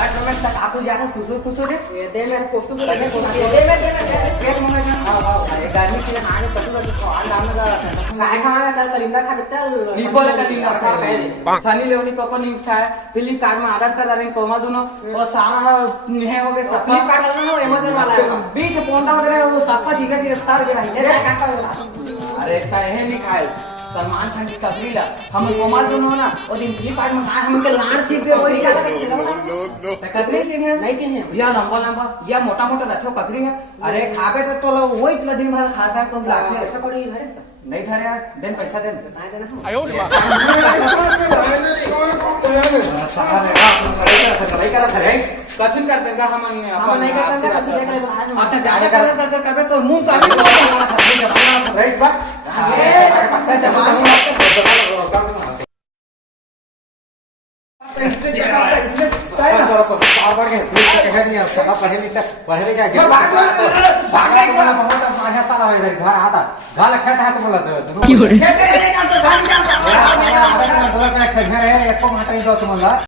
अरे मैं तक आपको जाना कुछ रे ये दे मेरे पोस्ट को दे दे पेट मंगा ना हां हां अरे गर्मी से हाने कतु का खान नाम का काय खाना चल कलिंदा खा के चल निकोल कलिंदा खा के सनी लेवनी को न्यूज़ था फ्लिपकार्ट में आधार कार्ड आने कोमा दोनों और सारा है हो गए सब फ्लिपकार्ट वाला ना अमेज़न वाला है बीच पोंटा वगैरह वो सबका ठीक है सर के रही ये का अरे कहे लिखाए सलमान खान की तकरीर हम कोमाल दोनों ना और दिन फ्लिपकार्ट में हम के लाड़ थी पे वही क्या ककरी चिन्ह नहीं चिन्ह या लंबा लंबा या मोटा मोटा रथो ककरी है अरे खाबे तो वही इतना दिन भर खाता है कब लाखे पैसा कौड़ी धरे नहीं धरे यार देन पैसा देन बताए देना कथन करते का हम नहीं करते का तू देख ले अच्छा ज्यादा कलर करबे तो मुंह का भी राइट बा तुम्हाला